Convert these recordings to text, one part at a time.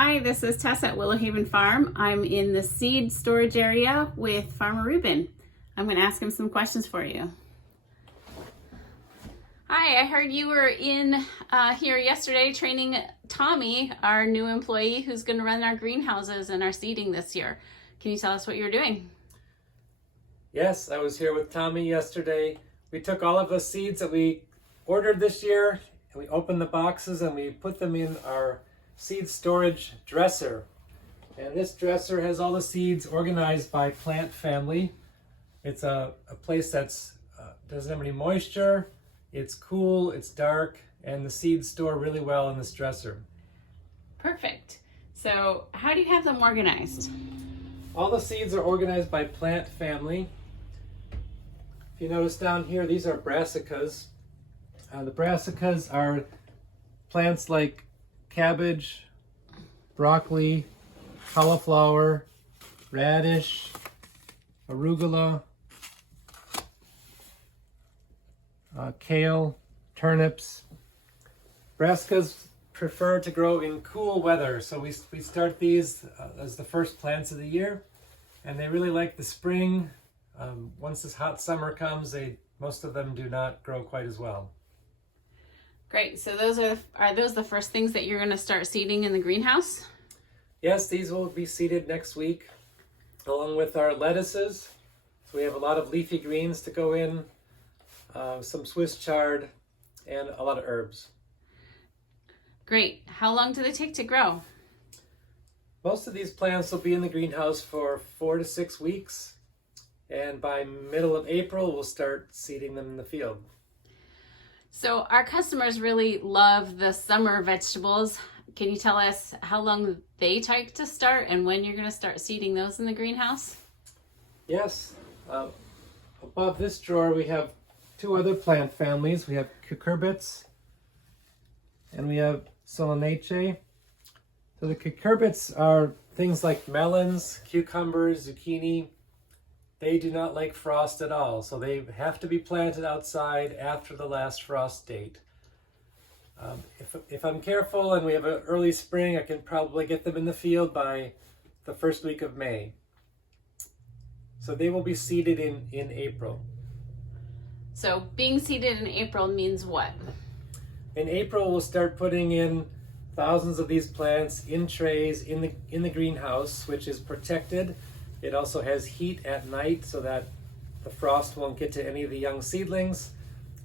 Hi, this is Tess at Willow Haven Farm. I'm in the seed storage area with Farmer Ruben. I'm going to ask him some questions for you. Hi, I heard you were in here yesterday training Tommy, our new employee who's going to run our greenhouses and our seeding this year. Can you tell us what you're doing? Yes, I was here with Tommy yesterday. We took all of the seeds that we ordered this year and we opened the boxes and we put them in our seed storage dresser. And this dresser has all the seeds organized by plant family. It's a place that's doesn't have any moisture. It's cool, it's dark, and the seeds store really well in this dresser. Perfect. So how do you have them organized? All the seeds are organized by plant family. If you notice down here, these are brassicas. The brassicas are plants like cabbage, broccoli, cauliflower, radish, arugula, kale, turnips. Brassicas prefer to grow in cool weather, so we start these as the first plants of the year, and they really like the spring. Once this hot summer comes, most of them do not grow quite as well. Great. So are those the first things that you're going to start seeding in the greenhouse? Yes, these will be seeded next week, along with our lettuces. So we have a lot of leafy greens to go in, some Swiss chard, and a lot of herbs. Great. How long do they take to grow? Most of these plants will be in the greenhouse for 4 to 6 weeks, and by middle of April, we'll start seeding them in the field. So our customers really love the summer vegetables. Can you tell us how long they take to start and when you're going to start seeding those in the greenhouse? Yes. Above this drawer, we have 2 other plant families. We have Cucurbits and we have Solanaceae. So the Cucurbits are things like melons, cucumbers, zucchini. They do not like frost at all, so they have to be planted outside after the last frost date. If I'm careful and we have an early spring, I can probably get them in the field by the first week of May. So they will be seeded in April. So being seeded in April means what? In April, we'll start putting in thousands of these plants in trays in the greenhouse, which is protected. It also has heat at night so that the frost won't get to any of the young seedlings.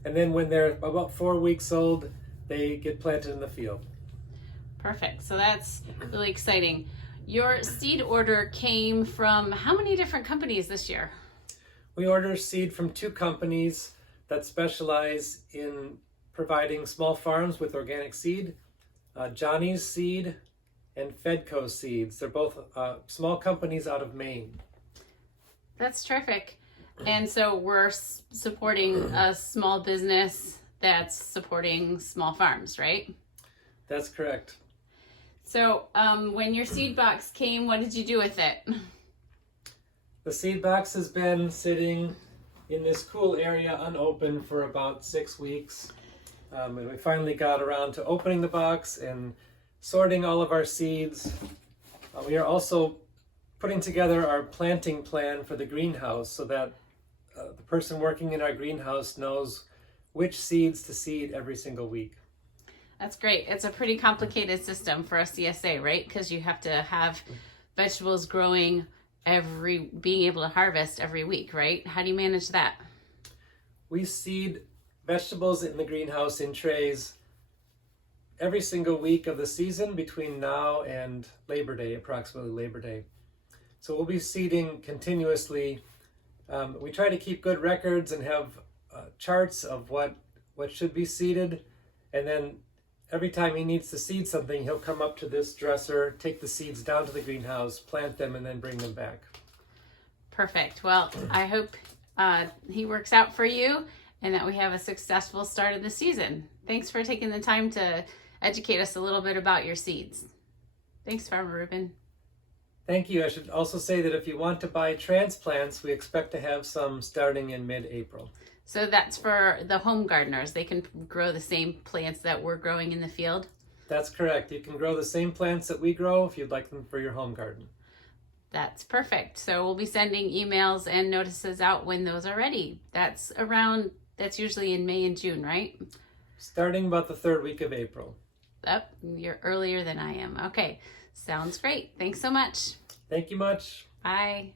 And then when they're about 4 weeks old, they get planted in the field. Perfect. So that's really exciting. Your seed order came from how many different companies this year? We order seed from 2 companies that specialize in providing small farms with organic seed, Johnny's Seed and Fedco Seeds. They're both small companies out of Maine. That's terrific. And so we're supporting a small business that's supporting small farms, right? That's correct. So when your seed box came, what did you do with it? The seed box has been sitting in this cool area unopened for about 6 weeks. And we finally got around to opening the box and sorting all of our seeds. We are also putting together our planting plan for the greenhouse so that the person working in our greenhouse knows which seeds to seed every single week. That's great. It's a pretty complicated system for a CSA, right? Because you have to have vegetables growing being able to harvest every week, right? How do you manage that? We seed vegetables in the greenhouse in trays every single week of the season between now and Labor Day, approximately Labor Day. So we'll be seeding continuously. We try to keep good records and have charts of what should be seeded. And then every time he needs to seed something, he'll come up to this dresser, take the seeds down to the greenhouse, plant them, and then bring them back. Perfect. Well, I hope he works out for you and that we have a successful start of the season. Thanks for taking the time to educate us a little bit about your seeds. Thanks, Farmer Ruben. Thank you. I should also say that if you want to buy transplants, we expect to have some starting in mid-April. So that's for the home gardeners. They can grow the same plants that we're growing in the field? That's correct. You can grow the same plants that we grow if you'd like them for your home garden. That's perfect. So we'll be sending emails and notices out when those are ready. That's usually in May and June, right? Starting about the 3rd week of April. Yep, you're earlier than I am. Okay, sounds great. Thanks so much. Thank you much. Bye.